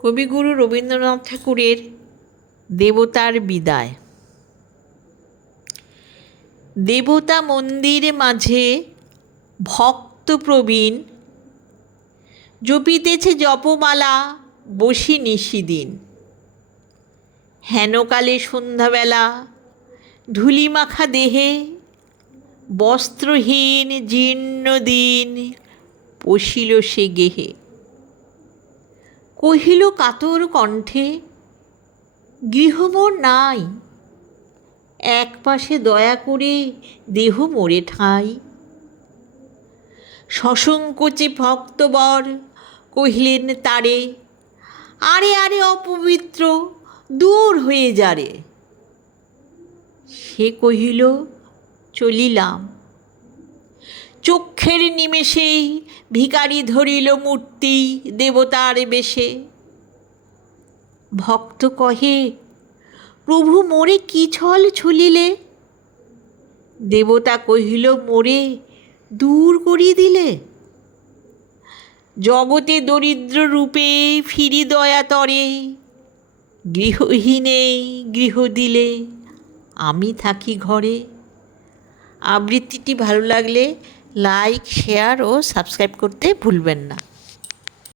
কবিগুরু রবীন্দ্রনাথ ঠাকুরের দেবতার বিদায়। দেবতা মন্দিরে মাঝে ভক্ত প্রবীণ, জপিতেছে জপমালা বসি নিশিদিন। হেনকালে সন্ধ্যাবেলা ধূলিমাখা দেহে, বস্ত্রহীন জীর্ণ দিন পশিল সে গেহে। কহিল কাতর কণ্ঠে, গৃহ মোর নাই, এক পাশে দয়া করে দেহ মোরে ঠাঁই। সসংকোচে ভক্তবর কহিলেন তারে, আরে আরে অপবিত্র, দূর হয়ে যারে। সে কহিল চলিলাম। চক্ষের নিমেষেই ভিখারি ধরিল মূর্তি দেবতার বেশে। ভক্ত কহে, প্রভু মোরে কি ছল ছুলিলে? দেবতা কহিল, মোরে দূর করিয়ে দিলে। জগতে দরিদ্র রূপে ফিরি দয়া তরে, গৃহহীনে গৃহ দিলে আমি থাকি ঘরে। আবৃত্তিটি ভালো লাগলে লাইক, শেয়ার ও সাবস্ক্রাইব করতে ভুলবেন না।